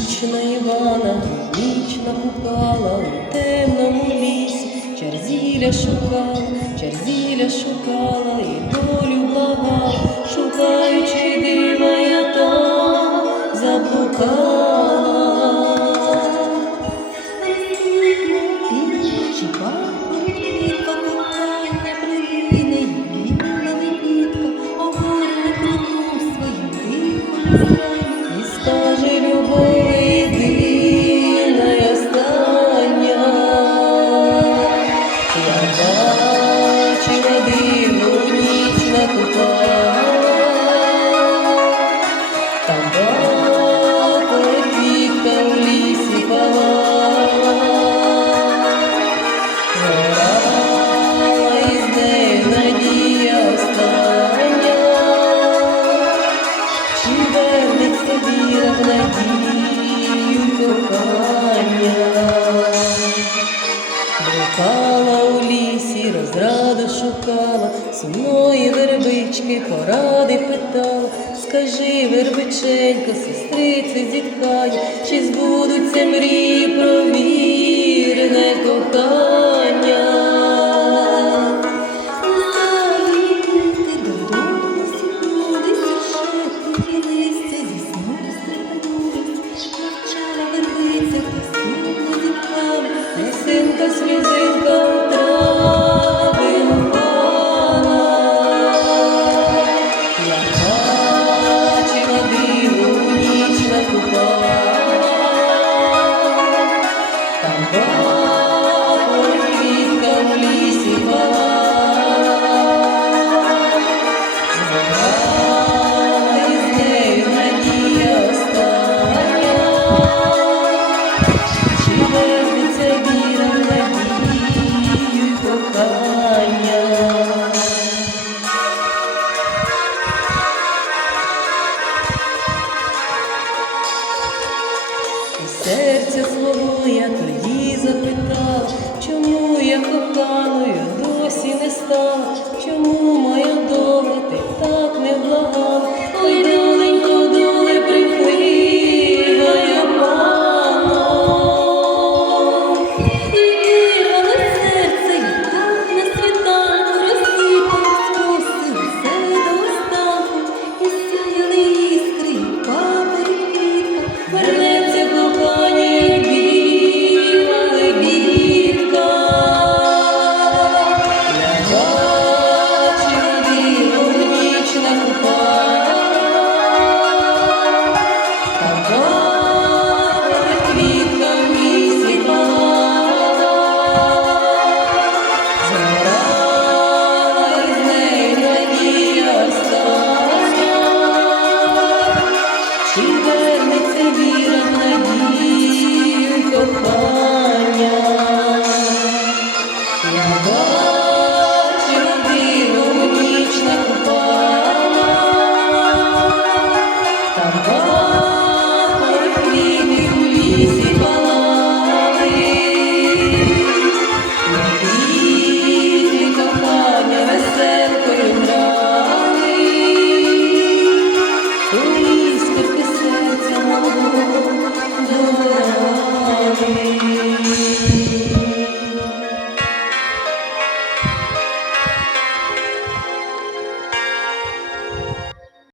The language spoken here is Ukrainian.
Нічна Івана, нічна купала у темному лісі, черзіля шукала, черзіля шукала і долю благала, шукаючи дива я там заблукала. Шукала, сумної вербички поради питала. Скажи, вербиченько, сестриці зітхай, чи збудуться мрії про вірне кохання? Серця свого я тоді запитала, чому я коханою досі не стала, чому моя доля